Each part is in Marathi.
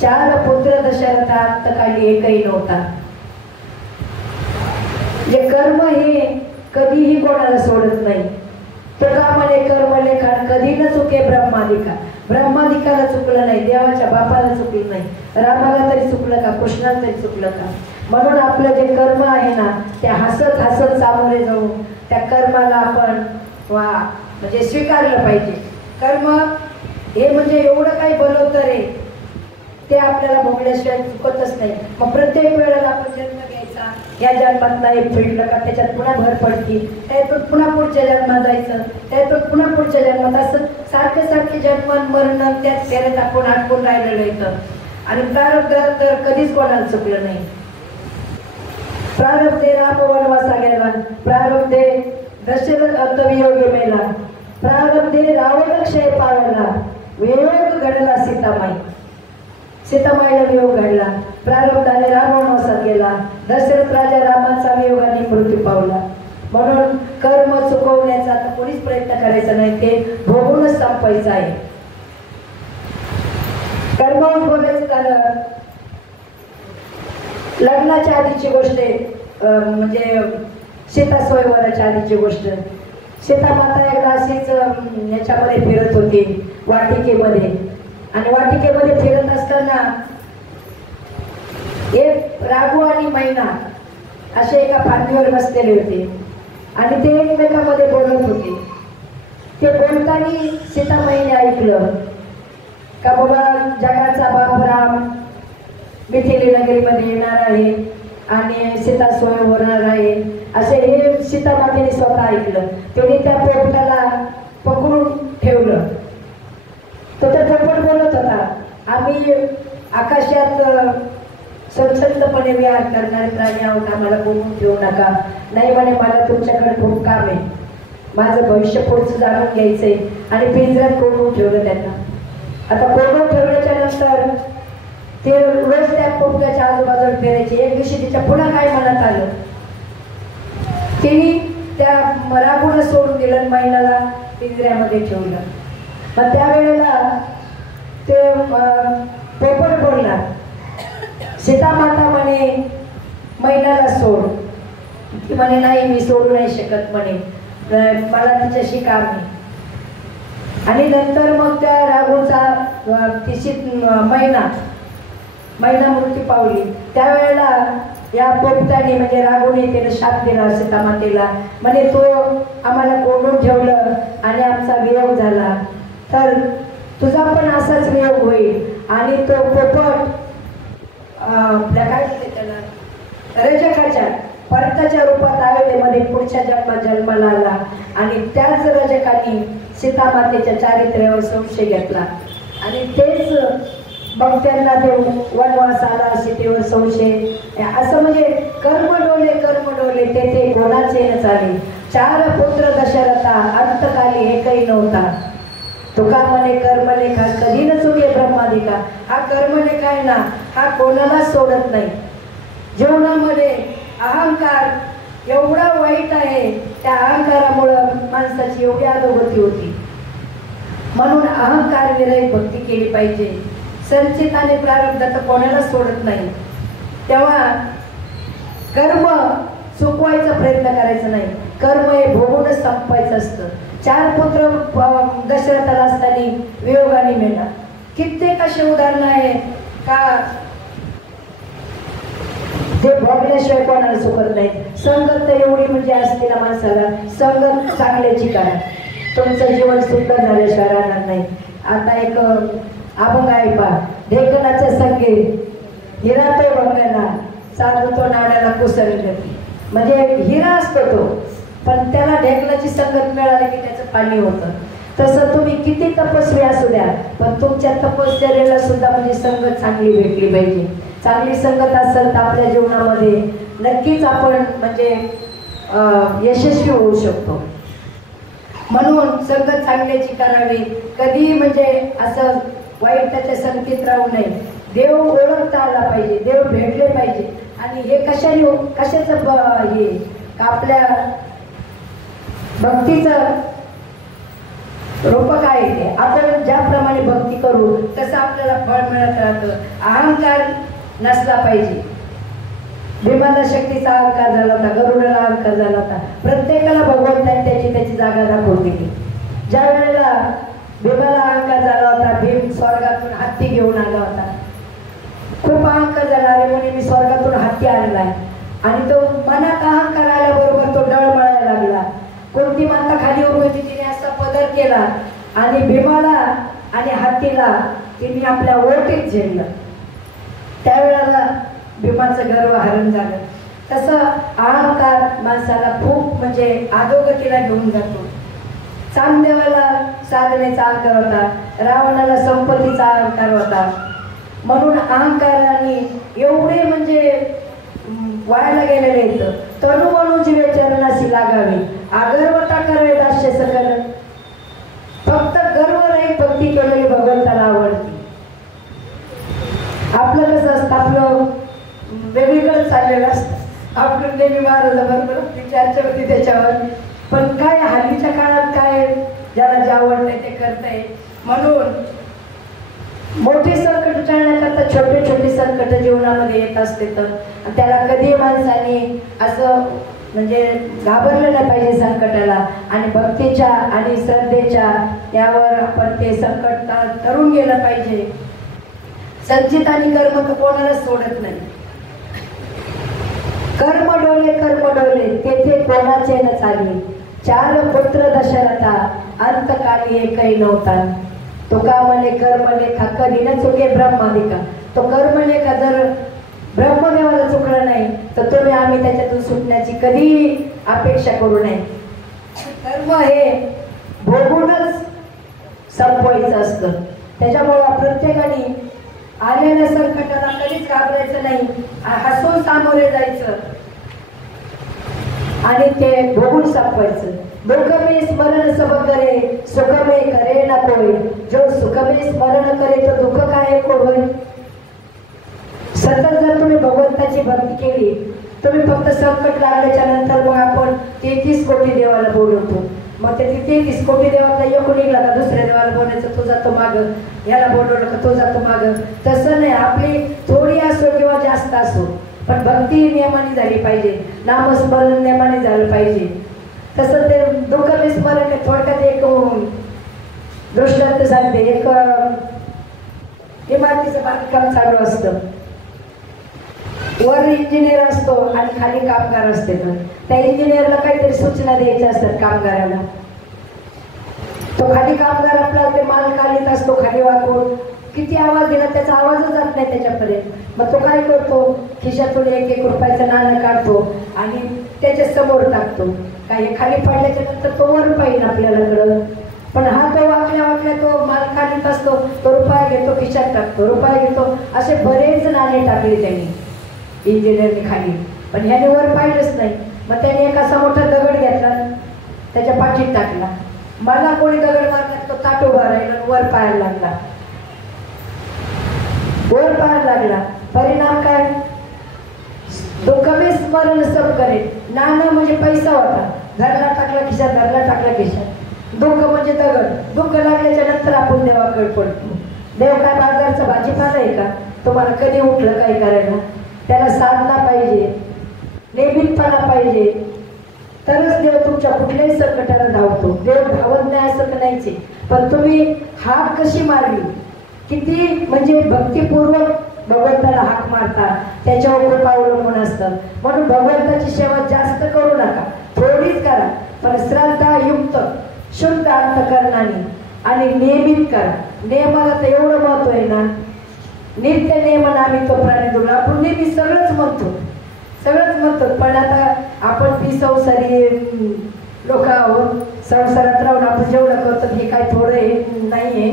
चार पुत्र दशरथा अंतकाली एकही नव्हता. जे कर्म हे कधीही कोणाला सोडत नाही. तुका म्हणे कर्म लेखन कधी न चुके ब्रह्मादिका. ब्रह्मादिकाला चुकलं नाही, देवाच्या बापाला चुकलं नाही, रामाला तरी चुकलं का, कृष्णाला तरी चुकलं का. म्हणून आपलं जे कर्म आहे ना ते हसत हसत सामोरे जाऊ त्या कर्माला आपण म्हणजे स्वीकारलं पाहिजे. कर्म हे म्हणजे एवढं काही बनवतं रे ते आपल्याला भोगल्याशिवाय चुकतच नाही. मग प्रत्येक वेळेला आपण जन्म घ्यायचा, या जन्मात नाही फिरलं का त्याच्यात पुन्हा भर पडती, त्यातून पुन्हा पुढच्या जन्मात जायचं, त्यातून पुन्हा पुढच्या जन्मात, असं सारखे सारखे जन्म मरण त्याच फेऱ्यात आपण अडकून राहिलेलं येतं. आणि प्रारब्ध तर कधीच कोणाला चुकलं नाही. प्रारब्धे राम वनवासा गेला, प्रारब्धे दशरथ अंतवियोगी मेला, प्रारब्धे रावण क्षय पावला, वियोग घडला सीतामाई. सीतामाईला वियोग घडला, प्रारब्धाने राम वनवासात गेला, दशरथ राजा रामाचा वियोगाने मृत्यू पावला. म्हणून कर्म चुकवण्याचा आता कोणीच प्रयत्न करायचा नाही, ते भोगूनच संपायचं आहे. कर्म बोलायचं झालं लग्नाच्या आधीची गोष्ट आहे, म्हणजे सीता स्वयंवराच्या आधीची गोष्ट. सीता माता एकदा अशीच याच्यामध्ये फिरत होती वाटिकेमध्ये, आणि वाटिकेमध्ये फिरत असताना एक राघू आणि मैना असे एका फांदीवर बसलेले होते आणि ते एकमेकांमध्ये बोलत होते. ते बोलताना सीतामाईने ऐकलं का बाबा जगाचा बाप राम मिथिली नगरीमध्ये येणार आहे आणि सीता स्वयं होणार आहे, असे हे सीतामातेने स्वतः ऐकलं. त्यांनी त्या पोपटाला पकडून ठेवलं. तो त्या पोपट बोलत होता, आम्ही आकाशात स्वच्छंदपणे विहार करणारे प्राणी आहोत, आम्हाला कोणून ठेवू नका. नाही म्हणे, मला तुमच्याकडे खूप काम आहे, माझं भविष्य पुढचं जाणून घ्यायचंय. आणि पिंजऱ्यात कोणून ठेवलं त्यांना. आता कोणून ठेवल्याच्या नंतर ते रोज त्या पोपटाच्या आजूबाजूला फिरायचे. एक दिवशी तिच्या पुन्हा काय मनात आलं, तिने त्या राघूला सोडून दिलं, मैनाला पिंजऱ्यामध्ये ठेवलं. मग त्यावेळेला ते पोपट बोलला, सीता माता म्हणे मैनाला सोड. ती म्हणे नाही, मी सोडू नाही शकत म्हणे, मला तिच्याशी काम आहे. आणि नंतर मग त्या राघूचा तिशी मैना मृत्यू पावली. त्यावेळेला या पोपटाने म्हणजे राघूने त्याला शाप दिला सीता मातेला, म्हणे तो आम्हाला कोंडून ठेवलं आणि आमचा वियोग झाला, तर तुझा पण असाच वियोग होईल. आणि तो पोपट काय त्याला रजकाच्या परताच्या रूपात अयोध्येमध्ये पुढच्या जन्मात जन्माला आला. आणि त्याच रजकाने सीता मातेच्या चारित्र्यावर संशय घेतला आणि तेच मग त्यांना ते वनवास आला, सीतेवर संशय. असं म्हणजे कर्म डोले तेथे कोणाचे न चाले. चार पुत्र दशरथा अंतकाली एकही नव्हता. तुका म्हणे कर्मलेखा कधी न चुके ब्रह्मादिका. हा कर्मलेखा आहे ना, हा कोणालाच सोडत नाही. जीवनामध्ये अहंकार एवढा वाईट आहे, त्या अहंकारामुळं माणसाची एवढी अधोगती होती. म्हणून अहंकार विरहित भक्ती केली पाहिजे. संचित आणि प्रारब्ध तर कोणालाच सोडत नाही. तेव्हा कर्म चुकवायचा प्रयत्न करायचा नाही, कर्म हे भोगूनच संपवायचं असतं. चार पुत्र दशरथाला असताना वियोगाने मेला. कित्येक असे उदाहरण आहे का ते भोगल्याशिवाय कोणाला चुकत नाही. संगत तर एवढी म्हणजे असते ना माणसाला, संगत चांगल्याची करा, तुमचं जीवन सुंदर झाल्याशिवाय राहणार नाही. आता एक अभंग आहे पा, ढेकणाचे संगीत हिरा तो भंगना साधू तो नाड्याला कुसरली. म्हणजे हिरा असतो तो, पण त्याला ढेकणाची संगत मिळाली की त्याचं पाणी होतं. तसं तुम्ही किती तपस्वी असू द्या, पण तुमच्या तपश्चर्याला सुद्धा म्हणजे संगत चांगली भेटली पाहिजे. चांगली संगत असेल तर आपल्या जीवनामध्ये नक्कीच आपण म्हणजे यशस्वी होऊ शकतो. म्हणून संगत चांगल्याची करावी, कधी म्हणजे असं वाईट त्याच्या संगतीत राहू नये. देव ओळखता आला पाहिजे, देव भेटले पाहिजे. आणि हे कशाचं हे आपल्या भक्तीचं रोप काय येते, आपण ज्याप्रमाणे भक्ती करू तसं आपल्याला फळ मिळत राहतं. अहंकार नसला पाहिजे. भीमाला शक्तीचा अहंकार झाला होता, गरुडाला अहंकार झाला होता. प्रत्येकाला भगवंताने त्याची त्याची जागा दाखवली. ज्या वेळेला भीमाला अहंकार झाला होता, भीम स्वर्गातून हत्ती घेऊन आला होता. खूप अहंकार झाला, अरे म्हणे मी स्वर्गातून हत्ती आणलाय. आणि तो मनात अहंकार आल्याबरोबर तो डळमळायला लागला. कोणती माता खाली उभी होती, तिने असा पदर केला आणि भीमाला आणि हत्तीला तिने आपल्या ओटीत झेललं. त्यावेळेला भीमाचं गर्व हरण झालं. तसं अहंकार माणसाला खूप म्हणजे अधोगतीला घेऊन जातो. चांगदेवाला साधनेचा अहंकार होता, रावणाला संपत्तीचा अहंकार होता. म्हणून अहंकाराने एवढे म्हणजे वायाला गेलेले येतं. तनु म्हणून जीवे चरणाशी लागावे, आगर्वता करावे दास्य सकल. फक्त गर्व नाही, भक्ती केलेली भगवंताला आवडते. आपलं कसं असतं, आपलं वेगळीकडे चाललेलं असतं. आपलं नेहमी महाराजाबरोबर चर्चा होती त्याच्यावर. पण काय हल्लीच्या काळात काय ज्याला जे आवडतंय ते करतंय. म्हणून मोठी संकट टाळण्याकरता छोटे छोटे संकट जीवनामध्ये येत असते. तर त्याला कधी माणसाने असं म्हणजे घाबरलं नाही पाहिजे संकटाला. आणि भक्तीच्या आणि श्रद्धेच्या यावर आपण ते संकट तरून गेलं पाहिजे. संचित आणि कर्म तर कोणालाच सोडत नाही. कर्म डोले तेथे कोणाचे न चाले. 4 पुत्र दशरथा अंतकाली एकही नव्हता. तो का म्हणे कर्मलेखा कधी न चुके ब्रह्मादिका. तो कर्मलेखा जर ब्रह्मदेवाला चुकला नाही तर तुम्ही आम्ही त्याच्यातून सुटण्याची कधी अपेक्षा करू नये. कर्म हे भोगूनच संपवायचं असतं. त्याच्यामुळे प्रत्येकाने आलेल्या संकटाला कधीच घाबरायचं नाही, हसून सामोरे जायचं आणि ते भोगून संपवायचं. दुःख में स्मरण सब करे, सुख में करे न कोई. जो सुख में स्मरण करे तो दुःख काय को होय. सतत जर तुम्ही भगवंताची भक्ती केली, तुम्ही फक्त संकट लागल्याच्या नंतर मग आपण 33 कोटी देवाला बोलवतो. मग ते 33 कोटी देवाला एक निघला का दुसऱ्या देवाला बोलायचं, तो जातो माग, याला बोलवलं का तो जातो माग. तसं नाही, आपली थोडी असो किंवा जास्त असो पण भक्ती नियमाने झाली पाहिजे, नामस्मरण नियमाने झालं पाहिजे. तसं ते दुःख विस्मरण थोडक्यात एक दृष्टांत सांगते. एक इमारतीचं बांधकाम चालू असतं. वर इंजिनियर असतो आणि खाली कामगार असते. तर त्या इंजिनियरला काहीतरी सूचना द्यायच्या असतात कामगाराला. तो खाली कामगार आपला ते माल काढीत असतो खाली वाकून. किती आवाज दिला त्याचा आवाजच जात नाही त्याच्यापर्यंत. मग तो काय करतो, खिशातून 1-1 रुपयाचं नाणं काढतो आणि त्याच्या समोर टाकतो. काही खाली पडल्याच्या नंतर तो वर पाहिजे आपल्याला कळत. पण हा तो वाकल्या तो माल काढीत असतो, तो रुपया घेतो खिशात टाकतो, रुपया घेतो. असे बरेच नाणे टाकले त्यांनी इंजिनियरने खाली, पण ह्याने वर पाहिलंच नाही. मग त्याने एक असा मोठा दगड घेतला, त्याच्या पाठीत टाकला. मला कोणी दगड मारला, तो ताट उभा राहिला, वर पाहायला लागला. वर पाहायला लागला. परिणाम काय, दुःख में स्मरण सब करे. नाणं म्हणजे पैसा होता, धरला टाकला खिशात, धरला टाकला खिशात. दुःख म्हणजे दगड. दुःख लागल्याच्या नंतर आपण देवाकडे पडतो. देव काय बाजारचा भाजीपाला आहे का, तुम्हाला कधी उठलं काय करायला. त्याला साधना पाहिजे, नियमितपणा पाहिजे, तरच देव तुमच्या कुठल्याही संकटाला धावतो. देव धावत नाही असं नाहीच. पण तुम्ही हाक कशी मारली, किती म्हणजे भक्तिपूर्वक भगवंताला हाक मारता त्याच्यावर खूप अवलंबून असतं. म्हणून भगवंताची सेवा जास्त करू नका, थोडीच करा, पण श्रद्धायुक्त शुद्ध अंतकरणाने आणि नियमित करा. नियमाला तर एवढं महत्व आहे ना, नित्य नियमन आम्ही तो प्राणी दूर. आपण नेहमी सगळंच म्हणतो, पण आता आपण ती संसारी लोक आहोत. संसारात राहून आपण जेवढं करतो हे काय थोडं हे नाहीये.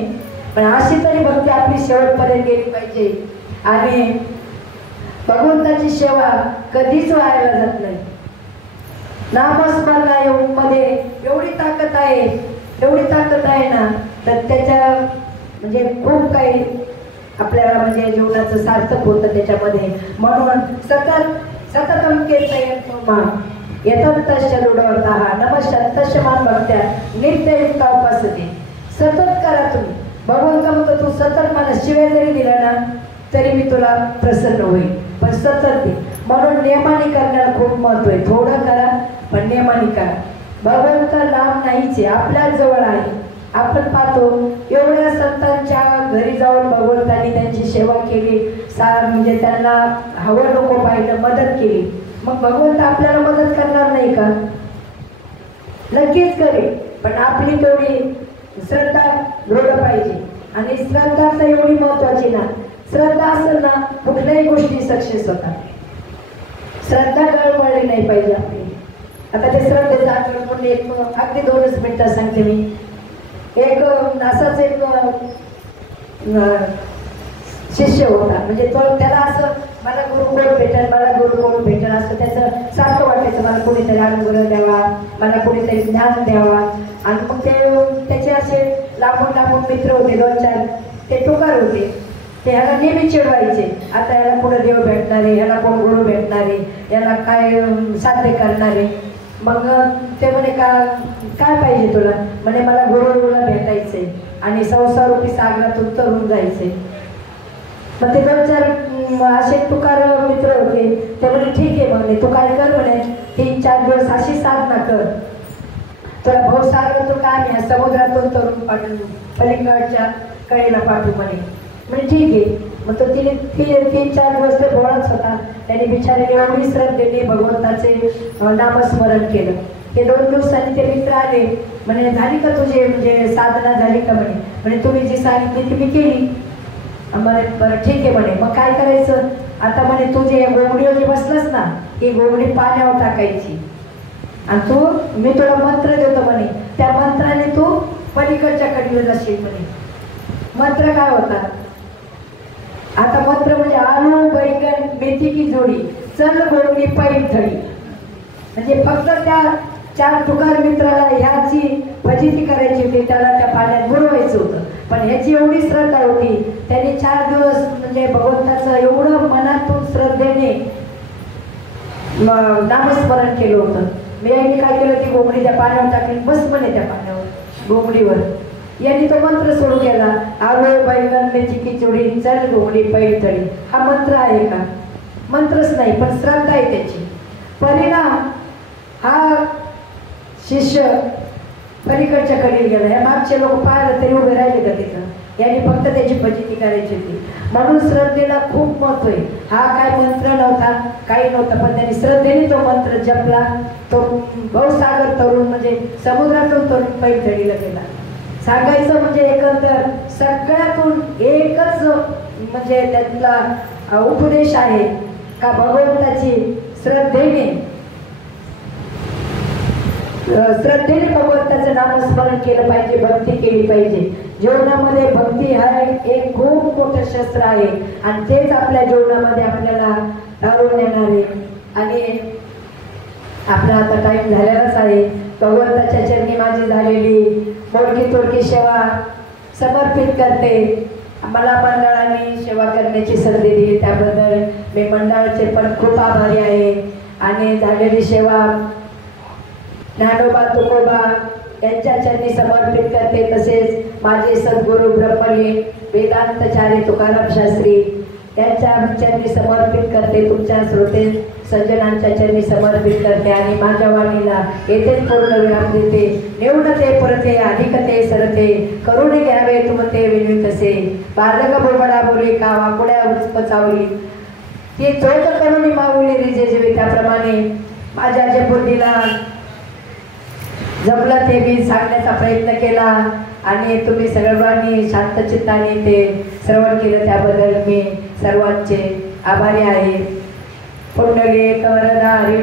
पण अशी तरी भक्ती आपली शेवटपर्यंत गेली पाहिजे. आणि भगवंताची सेवा कधीच व्हायला जात नाही. नामस्मरणामध्ये एवढी ताकद आहे ना, तर त्याच्या म्हणजे खूप काही आपल्याला म्हणजे जीवनाचं सार्थक होतं त्याच्यामध्ये. म्हणून सततम कीर्तयन्तो यतन्तश्च लुडवतः नमः शतस्य मां भक्त्या नित्ययुक्ता उपासते. सतत करा तुम्ही. भगवंत म्हणतो तू सतत मला शिव्या जरी दिला ना तरी मी तुला प्रसन्न होईल, पण सतत दे. म्हणून नियमाने करण्याला खूप महत्व आहे. थोडं करा पण नियमाने करा. भगवंत लांब नाहीच आहे, आपल्या जवळ आहे. आपण पाहतो एवढ्या संतांच्या घरी जाऊन भगवंतांनी त्यांची सेवा केली, म्हणजे त्यांना हवं नको पाहिलं, मदत केली. मग भगवंत आपल्याला मदत करणार नाही का? नक्कीच करेल, पण आपली तेवढी श्रद्धा दृढ पाहिजे. आणि श्रद्धा तर एवढी महत्वाची ना, श्रद्धा असेल ना कुठल्याही गोष्टी सक्सेस होतात. श्रद्धा गळमळली नाही पाहिजे आपली. आता ते श्रद्धेचा आठवण म्हणून एक अगदी 2च मिनिटात सांगते मी. एक असाच एक शिष्य होता, म्हणजे तो त्याला असं मला गुरु कोण भेटेल, मला गुरु कोण भेटेल असं त्याचं सारखं वाटायचं. मला कोणीतरी अनुग्रह द्यावा, मला कोणीतरी ज्ञान द्यावा. आणि मग त्याचे असे लांबून लांबून मित्र होते 2-4, ते टोकार होते. ते ह्याला नेहमी चिडवायचे, आता याला पुढे देव भेटणारे, याला कोण गुरु भेटणारे, याला काय साध्य करणारे. मग ते म्हणे काय पाहिजे तुला? म्हणे मला गुरुला भेटायचंय आणि संसारूपी सागरातून तरून जायचंय. मग ते 2-4 असे तुकार मित्र होते. ते म्हणे ठीक आहे, मग तू काय कर म्हणे, 3-4 दिवस अशी साधना कर, तुला भवसागरातून काय नाही समुद्रातून तरून पाठवू, पलीकडच्या कडेला पाठवू म्हणे. म्हणजे ठीक आहे. मग तो 3-4 दिवस ते बोळाच होता. त्याने बिचाऱ्याने एवढी श्रद्धेने भगवंताचे नामस्मरण केलं. ते 2 दिवसांनी ते मित्र आले, म्हणे झाली का तुझे म्हणजे साधना झाली का म्हणे. म्हणजे तुम्ही जी सांगितली ती मी केली. म्हणे बरं ठीक आहे म्हणे, मग काय करायचं आता? म्हणे तू जे गोंगडीवर जे बसलास ना, ही गोंगडी पाण्यावर टाकायची आणि मी तुला मंत्र देतो म्हणे, त्या मंत्राने तू पलीकडच्या कडीला जाशील म्हणे. मंत्र काय होता? आता मंत्र म्हणजे आलू बैगन मेथी की जोडी, चल गोंगडी पैल थडी. म्हणजे फक्त त्या 4 तुकार मित्राला ह्याची फजिती करायची होती, त्याला त्या पाण्यात बुडवायचं होतं. पण ह्याची एवढी श्रद्धा होती, त्यांनी 4 दिवस म्हणजे भगवंताचं एवढं मनातून श्रद्धेने नामस्मरण केलं होतं. मी यांनी काय केलं, ती गोंगडी त्या पाण्यावर टाकली, बस म्हणे त्या पाण्यावर गोंगडीवर. यांनी तो मंत्र सुरू केला, आलू बैगन मेथी की जोडी, चल गोंगडी पैल थडी. हा मंत्र आहे का? मंत्रच नाही, पण श्रद्धा आहे त्याची. परिणाम हा शिष्य पलीकडच्या कडे गेला. या मागचे लोक पाहिलं तरी उभे राहिले का तिथं? यांनी फक्त त्याची फजिती करायची होती. म्हणून श्रद्धेला खूप महत्व आहे. हा काय मंत्र नव्हता, काही नव्हतं, पण त्यांनी श्रद्धेने तो मंत्र जपला. तो भवसागर तरुण म्हणजे समुद्रातून तरुण पैठणीला गेला. सांगायचं म्हणजे एकंदर सगळ्यातून एकच म्हणजे त्यातला उपदेश आहे का भगवंताची श्रद्धेने भगवंताचं नामस्मरण केलं पाहिजे, भक्ती केली पाहिजे. जीवनामध्ये भक्ती हा एक खूप मोठं शस्त्र आहे आणि तेच आपल्या जीवनामध्ये आपल्याला तारून येणार आहे. आणि आपला आता टाईम झालेलाच आहे. भगवंताच्या चरणी माझी झालेली मोडकी तोडकी सेवा समर्पित करते. मला मंडळाने सेवा करण्याची संधी दिली त्याबद्दल मी मंडळाचे पण खूप आभारी आहे. आणि झालेली सेवा ज्ञानोबा तुकोबा यांच्या चरणी समर्पित करते. तसेच माझे सद्गुरू ब्रह्मलीन वेदांतचार्य तुकाराम शास्त्री यांच्या चरणी समर्पित करते. तुमच्या श्रोते सज्जनांच्या चरणी समर्पित करते आणि माझ्या वाणीला येथेच पूर्ण विराम देते. निवडते पुरते अधिकते सरते करुणे घ्यावे तुमते विनितसे बालक बोबडा बोली का वाकुड्या उचपचावली ती चोच करुणी माऊली रिजे जेवे. त्याप्रमाणे माझ्या जे बुद्धीला जमलं ते मी सांगण्याचा प्रयत्न केला आणि तुम्ही सर्वांनी शांतचित्ताने ते श्रवण केलं त्याबद्दल मी सर्वांचे आभारी आहे. पुंडलिक वरदा हरी